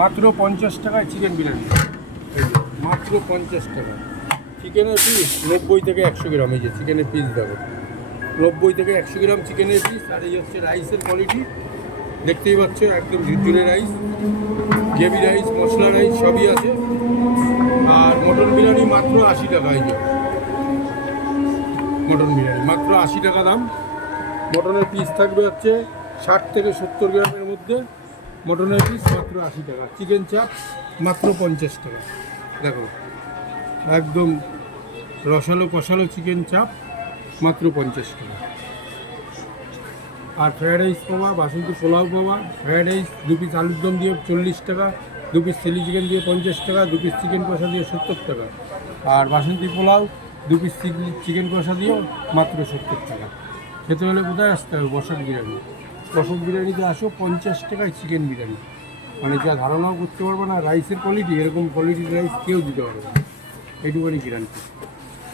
মাত্র 50 টাকায় চিকেন বিরিয়ানি, মাত্র 50 টাকা। চিকেনের পিস 90 থেকে 100 গ্রাম, এই যে চিকেনের পিস দেখো 90 থেকে 100 গ্রাম চিকেনের পিস। আর এই হচ্ছে রাইসের কোয়ালিটি, দেখতেই পাচ্ছ একদম ঝুরঝুরে রাইস, গ্রেভি রাইস, মশলা রাইস সবই আছে। আর মটন বিরিয়ানি মাত্র 80 টাকা, এই যে মটন বিরিয়ানি মাত্র 80 টাকা দাম। মটনের পিস থাকবে হচ্ছে 60 থেকে 70 গ্রামের মধ্যে, মটনের পিস মাত্র 80 টাকা। চিকেন চাপ মাত্র 50 টাকা, দেখো একদম রসালো কষালো চিকেন চাপ মাত্র 50 টাকা। আর ফ্রায়েড রাইস পাওয়া, বাসন্তী পোলাও পাওয়া, ফ্রায়েড রাইস 2 পিস আলুর দম দিয়ে 40 টাকা, 2 পিস চিলি চিকেন দিয়ে 50 টাকা, 2 পিস চিকেন কষা দিয়ে 70 টাকা। আর বাসন্তী পোলাও 2 পিস চিকেন কষা দিয়েও মাত্র 70 টাকা। খেতে হলে কোথায় আসতে হবে? বসাক বিরিয়ানি। বসাক বিরিয়ানিতে আসো 50 টাকায় চিকেন বিরিয়ানি, মানে যা ধারণাও করতে পারবো না রাইসের কোয়ালিটি, এরকম কোয়ালিটির রাইস কেউ দিতে পারবে না, এইটুকুনি গ্যারান্টি।